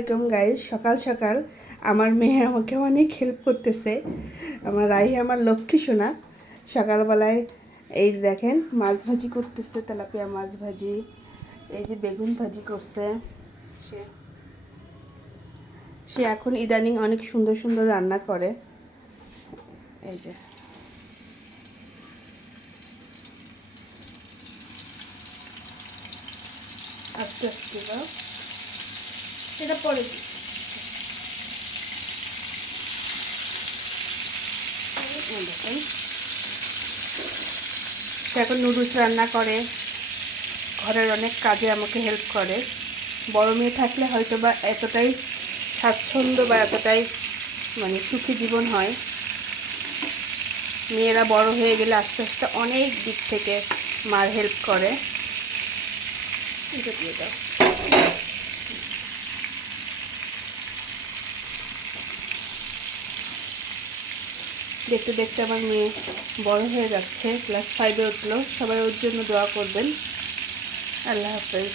আসসালামাইকুম গাইজ। সকাল সকাল আমার মেয়ে আমাকে অনেক হেল্প করতেছে। আমার রাহি আমার লক্ষ্মী সোনা সকালবেলায় এই যে দেখেন মাছ ভাজি করতেছে, তেলাপিয়া মাছ ভাজি, এই যে বেগুন ভাজি করছে। সে সে এখন ইদানিং অনেক সুন্দর সুন্দর রান্না করে। এই যে আস্তে আস্তে দাও, সেটা পরে দিই। দেখেন সে এখন নুডলস রান্না করে, ঘরের অনেক কাজে আমাকে হেল্প করে। বড় মেয়ে থাকলে হয়তো বা এতটাই স্বাচ্ছন্দ্য বা এতটাই সুখী জীবন হয়। মেয়েরা বড় হয়ে গেলে আস্তে আস্তে অনেক দিক থেকে মার হেল্প করে। এটা দিয়ে দাও। দেখতে দেখতে আমার মেয়ে বড় হয়ে যাচ্ছে, ক্লাস 5-এ উঠলো। সবাই ওর জন্য দোয়া করবেন। আল্লাহ হাফেজ।